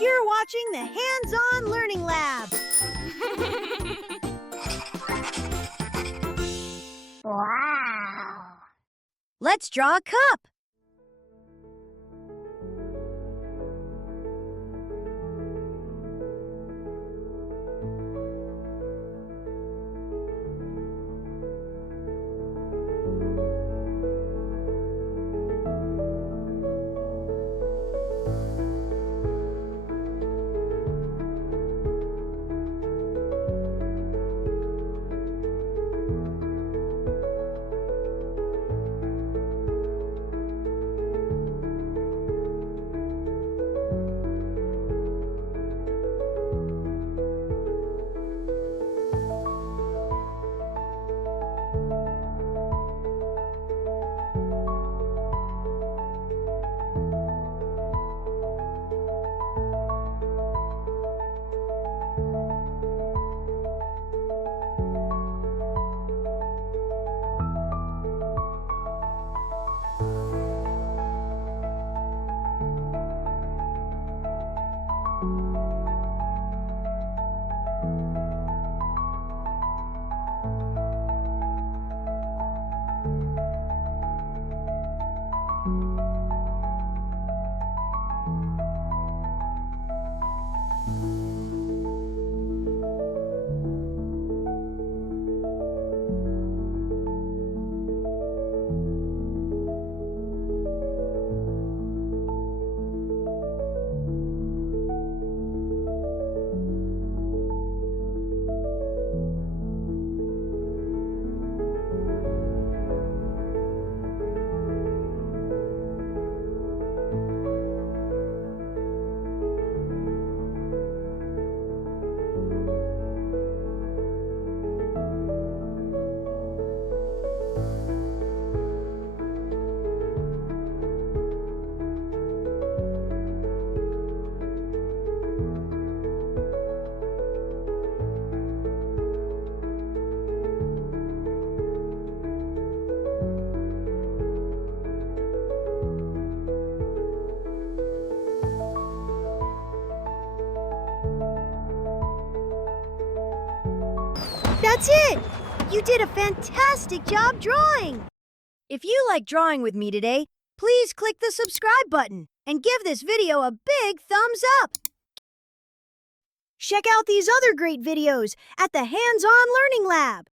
You're watching the Hands-On Learning Lab. Wow! Let's draw a cup. That's it! You did a fantastic job drawing! If you like drawing with me today, please click the subscribe button and give this video a big thumbs up! Check out these other great videos at the Hands-On Learning Lab!